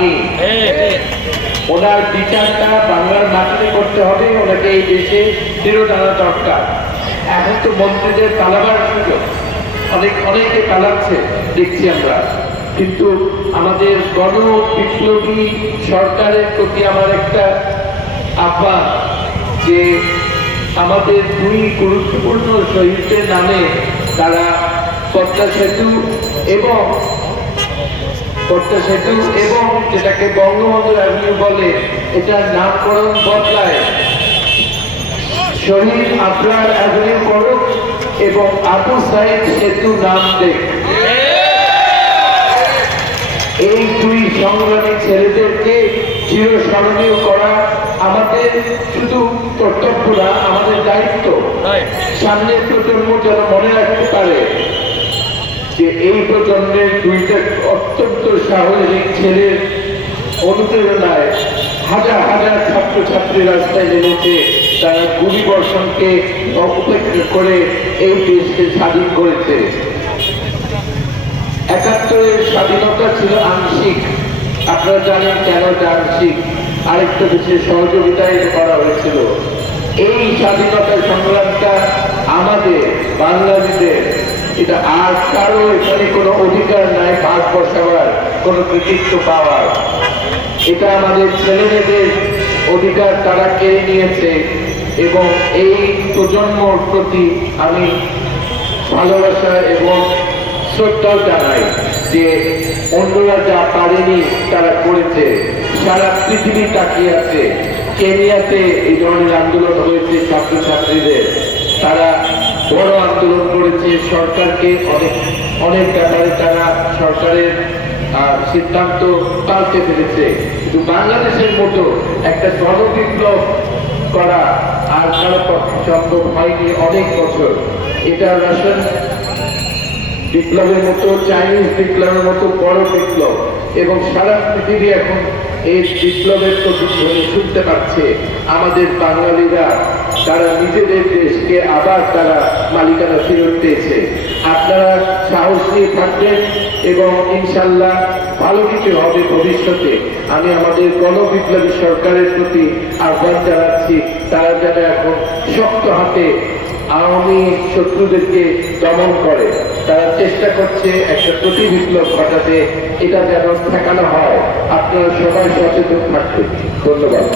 আপনি ওনার বিচারটা বাংলার মাটিতে করতে হবে ওনাকে এই দেশে আনা দরকার। এখন তো মন্ত্রীদের পালাবার সুযোগ। অনেক অনেকে পালাচ্ছে দেখছি আমরা। কিন্তু আমাদের গণ বিপ্লবী সরকারের প্রতি আমার একটা আহ্বান যে আমাদের দুই গুরুত্বপূর্ণ শহীদদের নামে তারা পদ্মা সেতু এবং পদ্মা সেতু এবং যেটাকে বঙ্গবন্ধু অ্যাভিনিউ বলে এটার নামকরণ বদলায়। শহীদ আবরার অ্যাভিনিউ করুক এবং আবু সাইদ সেতু নাম দেখ। এই দুই সংগ্রামী ছেলেদেরকে চিরস্মরণীয় করা আমাদের শুধু কর্তব্য না আমাদের দায়িত্ব। সামনের প্রজন্ম যেন মনে রাখতে পারে। যে এই প্রজন্মের দুইটা অত্যন্ত সাহসিক ছেলের অনুপ্রেরণায় হাজার হাজার ছাত্রছাত্রী রাস্তায় নেমেছে। তারা গুলি বর্ষণকে উপেক্ষা করে এই দেশকে স্বাধীন করেছে। একাত্তরের স্বাধীনতা ছিল আংশিক। আপনারা জানেন কেন এটা আংশিক? আরেকটু বেশি সহযোগিতায় করা হয়েছিল। এই স্বাধীনতা সংগ্রামটা আমাদের, বাংলাদেশের এটা আর কারও এখানে কোনো অধিকার নাই, ভাগ বসাবার, কোনো কৃতিত্ব পাওয়ার। এটা আমাদের ছেলেমেয়েদের অধিকার তারা কেড়ে নিয়েছে এবং এই প্রজন্মর প্রতি আমি ভালোবাসা এবং শ্রদ্ধা জানাই যে অন্যরা যা পারেনি তারা করেছে। সারা পৃথিবী তাকিয়ে আছে। কেনিয়াতে এই ধরনের আন্দোলন হয়েছে ছাত্রছাত্রীদের। তারা বড় আন্দোলন সরকারকে অনেক অনেক ব্যাপারে তারা সরকারের সিদ্ধান্ত পাল্টে ফেলেছে। কিন্তু বাংলাদেশের মতো একটা গণবিপ্লব করা আর কারও পক্ষে সম্ভব হয়নি অনেক বছর। এটা রাশন বিপ্লবের মতো, চাইনিজ বিপ্লবের মতো বড় বিপ্লব। এবং সারা পৃথিবী এখন এই বিপ্লবের প্রতিধ্বনি শুনতে পাচ্ছে। আমাদের বাঙালিরা তারা নিজেদের দেশকে আবার তারা মালিকানা ফেরত পেয়েছে আপনারা সাহস নিয়ে থাকবেন এবং ইনশাল্লাহ ভালো কিছু হবে ভবিষ্যতে। আমি আমাদের গণবিপ্লবী সরকারের প্রতি আহ্বান জানাচ্ছি, তারা যেন এখন শক্ত হাতে আওয়ামী শত্রুদেরকে দমন করে। তারা চেষ্টা করছে একটা প্রতি বিপ্লব ঘটাতে, এটা যেন ঠেকানো হয়। আপনারা সবাই সচেতন থাকবেন। ধন্যবাদ।